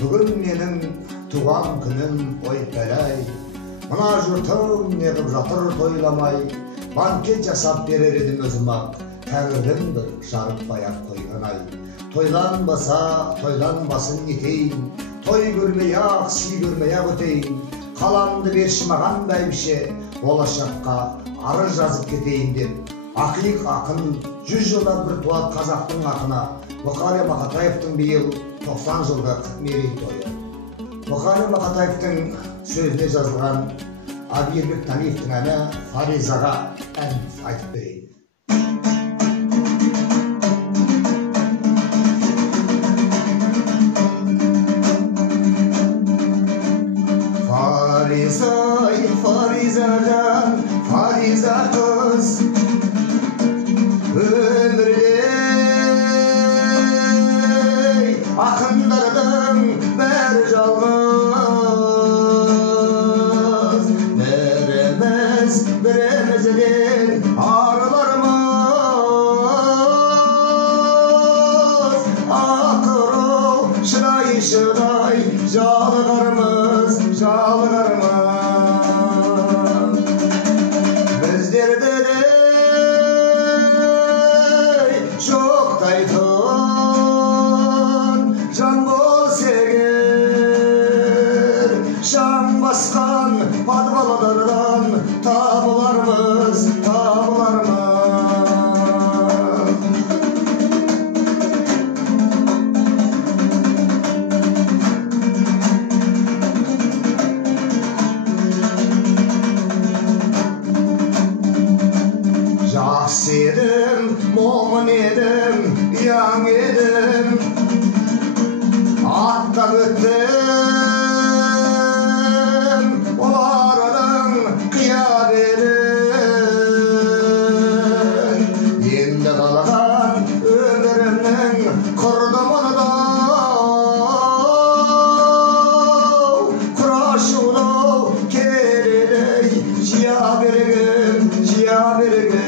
Bugün menin tuğan günüm oytberay. Mına jurtum neğip жатыр toylamay. Banket jasap berer edim özüme. Tәңірдіңдір жарып баяп қойған ай. Тойланбаса, тойланбасын етейін. Той көрмей-ақ, сый көрмей-ақ өтейін. Қаламды берші маған бәйбіше, болашаққа арыз жазып кетейін деп. Ақиық ақын 100 жылда бір туат қазақтың ақына. Мұқағали Мақатаевтың биыл 90 жылдық мерейтойы. Мұқағали Мақатаевтың сөзіне жазылған Әбу Ермек Тәңиевтің әні Фаризаға ән айтып берейін. Farizay, Farizadan, Fariza kız ömürde akınlardan ber жалғыз Beremezden ağrılarımız akırı şırayışıday жалғармыз Біздерде де жоқтайтын жан болса егер шаң басқан подвалдардан табылармыз Жақсы едім, момын едім, яң едім, аттап өттім, олардың қия белін. Енді қалған өмірімнің құрдымында құрашулау келелей жия бергім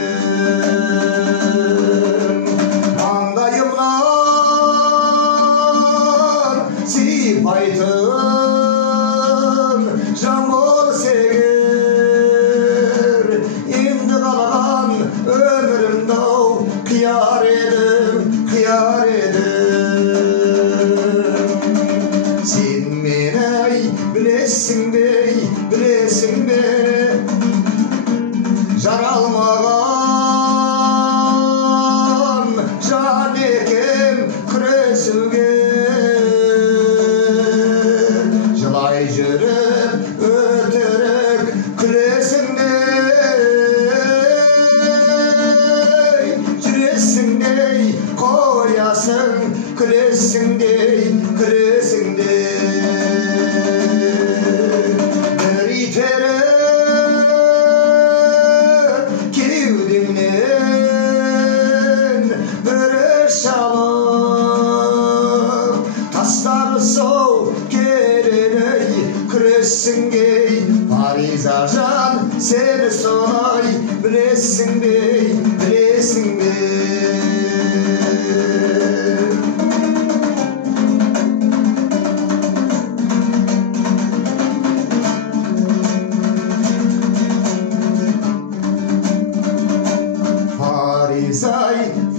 маңдайымнан сипайтын жан болса егер енді қалған өмірімді қияр едім сен мені білесің бе жаралмаған жан екем күресуге жылай жүріп өтірік жүресіңдей қоясың күресіңдей бір итеріп кеудемнен бір шалып тастар соу келелей күресіңдей Фариза жан сені солай білесің бе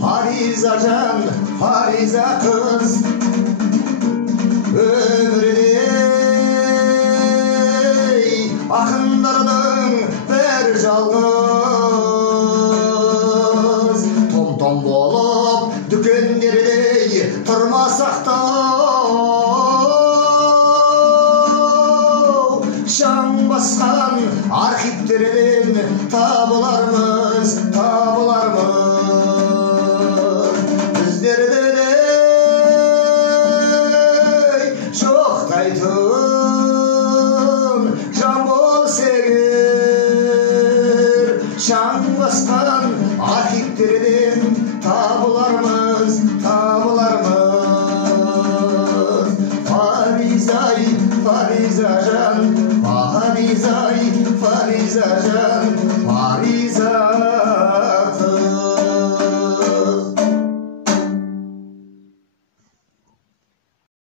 Fariza can, Fariza kız ömürde akınlardan ber жалғыз Tom болып дүкендерде тұрмасақ та шаң басқан архивтерден табылармыз Біздерде де жоқтайтын жан болса егер шаң басқан архивтерден табылармыз Фариза жан